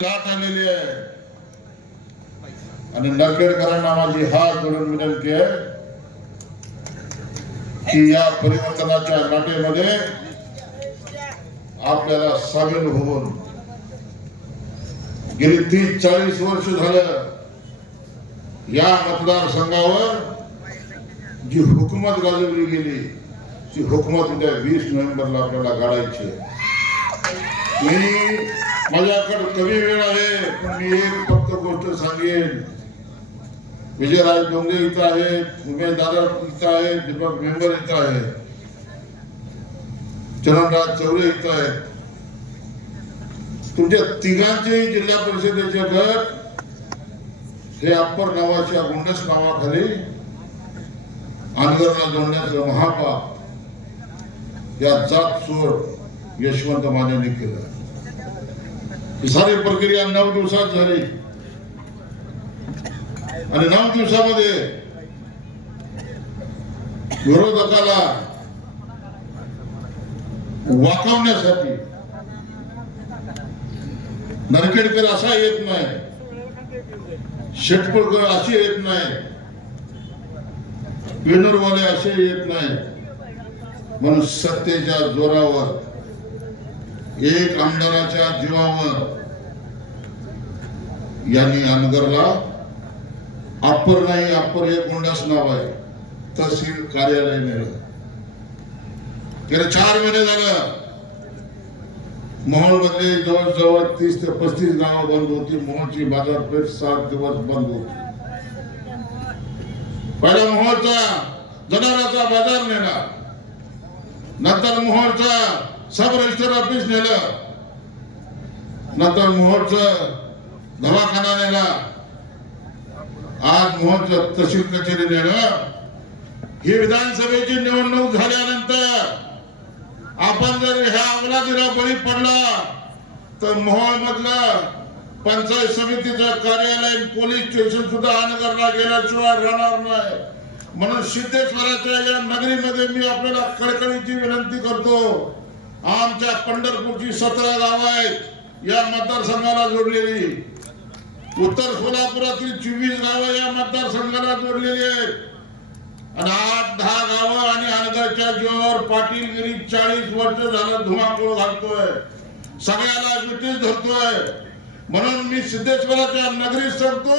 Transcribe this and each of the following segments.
गाठ आलेली आहे. आणि नरखेडकरांना माझी हात जोडून विनंती आहे की या परिवर्तनाच्या नाटेमध्ये आपल्याला सामील होऊन गेली तीस चाळीस वर्ष झालं या मतदारसंघावर जी हुकूमत गाजवली गेली ती हुकूमत उद्या वीस नोव्हेंबरला आपल्याला गाडायची मी माझ्याकडे कमी वेळ आहे पण मी एक फक्त गोष्ट सांगेन. विजयराज डोंगे इथं आहेत उमेश दादा इथं आहेत दीपक मेंबर इथं आहेत. चरणराज चौरे इथं आहेत. तुमच्या तिघांचे जिल्हा परिषदेचे गट हे अप्पर नावाच्या गुंडस नावाखाली आंदोलनात जोडण्याचं महापाप या जात चोर यशवंत मानेने केलं. सारी प्रक्रिया नऊ दिवसात झाली. आणि नऊ दिवसामध्ये विरोधकाला वाकवण्यासाठी नरखेडकर असा येत नाही शेटपूरकर असे येत नाही पेनूरवाले असे येत नाही. म्हणून सत्तेच्या जोरावर एक आमदाराच्या जीवावर यांनी अनगरला अप्पर नाही अप्पर हे गुंडाच नाव आहे. तहसील कार्यालय नेलं. गेले चार महिने झालं. मोहोळमध्ये जवळजवळ तीस ते पस्तीस गावं बंद होती. मोहोळची बाजारपेठ सात दिवस बंद होती. पहिला मोहोळचा जनावरांचा बाजार नेला. नंतर मोहोळचा सब रजिस्टर ऑफिस नेलं. नंतर मोहोळचं दवाखाना नेला. आज मोहोळचं तहसील कचेरी नेलं. ही विधानसभेची निवडणूक झाल्यानंतर आपण जर ह्या अवलादीला बळी पडला तर मोहोळ मधलं पंचायत समितीचं कार्यालय पोलीस स्टेशन सुद्धा अनगरला गेल्याशिवाय राहणार नाही. म्हणून सिद्धेश्वराच्या या नगरीमध्ये मी आपल्याला कडकडीची विनंती करतो. आमच्या पंढरपूरची सतरा गाव आहेत. या मतदारसंघाला जोडलेली. उत्तर सोलापुरातील चोवीस गावं या मतदारसंघाला जोडलेली आहेत. आणि आठ दहा गावं आणि अनगरच्या जीवावर पाटीलगिरी चाळीस वर्ष झालं धुमाकूळ घालतोय. सगळ्याला ब्रिटिश धरतोय. म्हणून मी सिद्धेश्वराच्या नगरीत सांगतो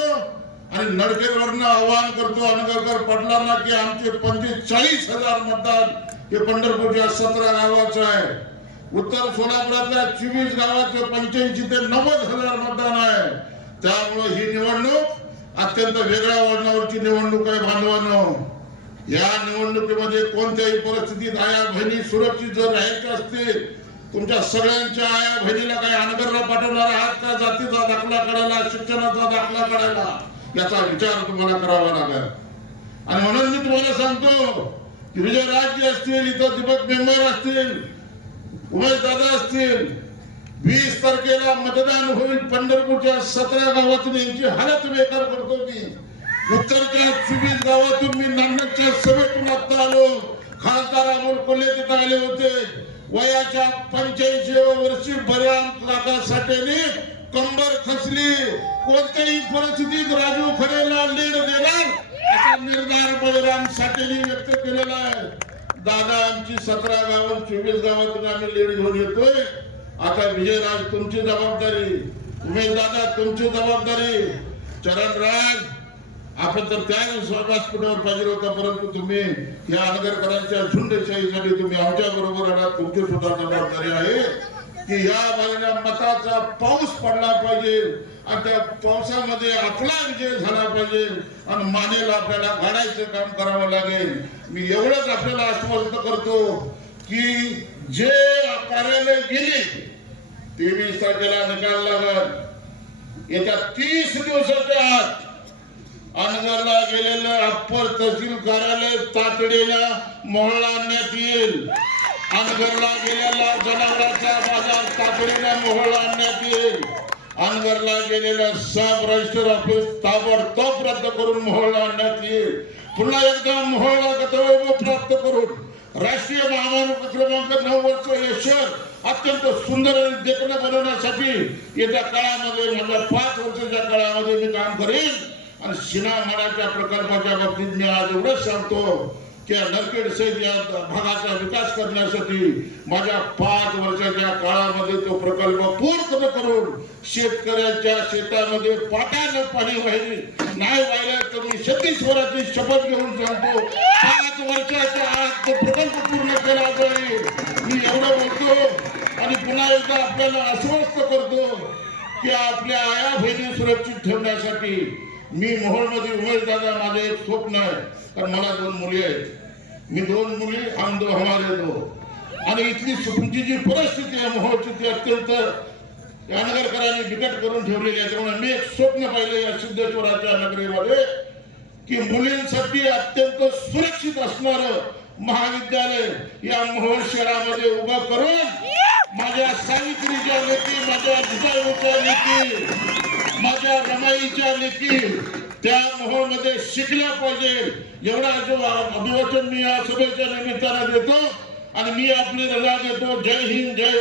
आणि नडकेवरनं आवाहन करतो अनगरकर पाटलांना की आमचे पंचवीस चाळीस हजार मतदान हे पंढरपूरच्या सतरा गावाचं आहे. उत्तर सोलापुरातल्या चोवीस गावाचं पंच्याऐंशी ते नव्वद हजार मतदान आहे. त्यामुळे ही निवडणूक अत्यंत वेगळ्या वळणावरची निवडणूक आहे बांधवांनो. या निवडणुकीमध्ये कोणत्याही परिस्थितीत आया बहिणी सुरक्षित जर राहायचे असतील तुमच्या सगळ्यांच्या आया बहिणीला काही अनगरला पाठवणार आहात का जातीचा दाखला काढायला शिक्षणाचा दाखला काढायला याचा विचार तुम्हाला करावा लागेल. आणि म्हणून मी तुम्हाला सांगतो की राज्य असतील इथं दीपक मेंबर असतील उमेश दादा असतील वीस तारखेला मतदान होईल पंढरपूरच्या सतरा गावातून यांची हालत बेकार करतो मी. उत्तरच्या चोवीस गावातून मी नांदच्या सभेतून आता आलो. खासदार अमोल कोल्हे तिथे आले होते. वयाच्या पंच्याऐंशी वर्षी बऱ्या काका कंबर खचली कोणत्याही परिस्थितीत राजू खरेला लीड देणार? असा निर्धार बळीराम साठेने व्यक्त केलेला दादा आमची सतरा गावात चोवीस गावातून आम्ही लीड घेऊन येतोय. आता विजयराज तुमची जबाबदारी. उमेश दादा तुमची जबाबदारी. चरणराज आपण तर त्या व्यासपीठावर पाहिजे होता परंतु तुम्ही या आनगरकरांच्या झुंडशाहीसाठी तुम्ही आमच्या बरोबर आलात. तुमची सुद्धा जबाबदारी आहे. की या बाजूला मताचा पाऊस पडला पाहिजे. आणि त्या पावसामध्ये आपला विजय झाला पाहिजे. आणि मानेला आपल्याला घाडायचं काम करावं लागेल. मी एवढंच आपल्याला आश्वस्त करतो की जे कार्यालय गेले तेवीस तारखेला निकाल लागत येत्या तीस दिवसाच्या आत अनगरला गेलेलं अप्पर तहसील कार्यालय तातडीला मोहळा आणण्यात येईल. अनगरला गेलेला जनावरांचा बाजार तातडीने मोहळ आणण्यात येईल. अनगरला गेलेला सब रजिस्टर ऑफिस ताबडतोब रद्द करून मोहळ आणण्यात येईल. पुन्हा एकदा मोहळा गतवैभव प्राप्त करून राष्ट्रीय महामार्ग क्रमांक नऊ हे शहर अत्यंत सुंदर आणि देखणं बनवण्यासाठी येत्या काळामध्ये माझ्या पाच वर्षाच्या काळामध्ये मी काम करेन. आणि शिना मनाच्या प्रकल्पाच्या बाबतीत मी आज एवढंच सांगतो. की नरखेड सहित या भागाचा विकास करण्यासाठी माझ्या पाच वर्षाच्या काळामध्ये तो प्रकल्प पूर्ण करून शेतकऱ्याच्या शेतामध्ये पाट्यानं पाणी वाहिली. नाही व्हायला तर मी छत्तीसवराची शपथ घेऊन सांगतो पाच वर्षाच्या आत तो प्रकल्प पूर्ण केला जाईल. मी एवढं बोलतो आणि पुन्हा एकदा आपल्याला आश्वस्त करतो की आपल्या आया बहिणी सुरक्षित ठेवण्यासाठी मी मोहोळमध्ये उमेश दादा माझं एक स्वप्न आहे. कारण मला दोन मुली आहेत. मी दोन मुली हम दो हमारे दो. आणि इथली सुखची जी परिस्थिती आहे मोहोळची ती अत्यंत यानगरकरांनी बिकट करून ठेवलेली आहे. त्यामुळे मी एक स्वप्न पाहिलं या सिद्धेश्वराच्या नगरीमध्ये की मुलींसाठी अत्यंत सुरक्षित असणारं महाविद्यालय या मोहोळ शहरामध्ये उभं करून माझ्या सावित्रीच्या लेखी माझ्या जिजाऊच्या त्या लेखी त्या मोहोळमध्ये शिकल्या पाहिजे. एवढा जो अभिवचन मी या सभेच्या निमित्तानं देतो आणि मी आपली रजा देतो. जय हिंद जय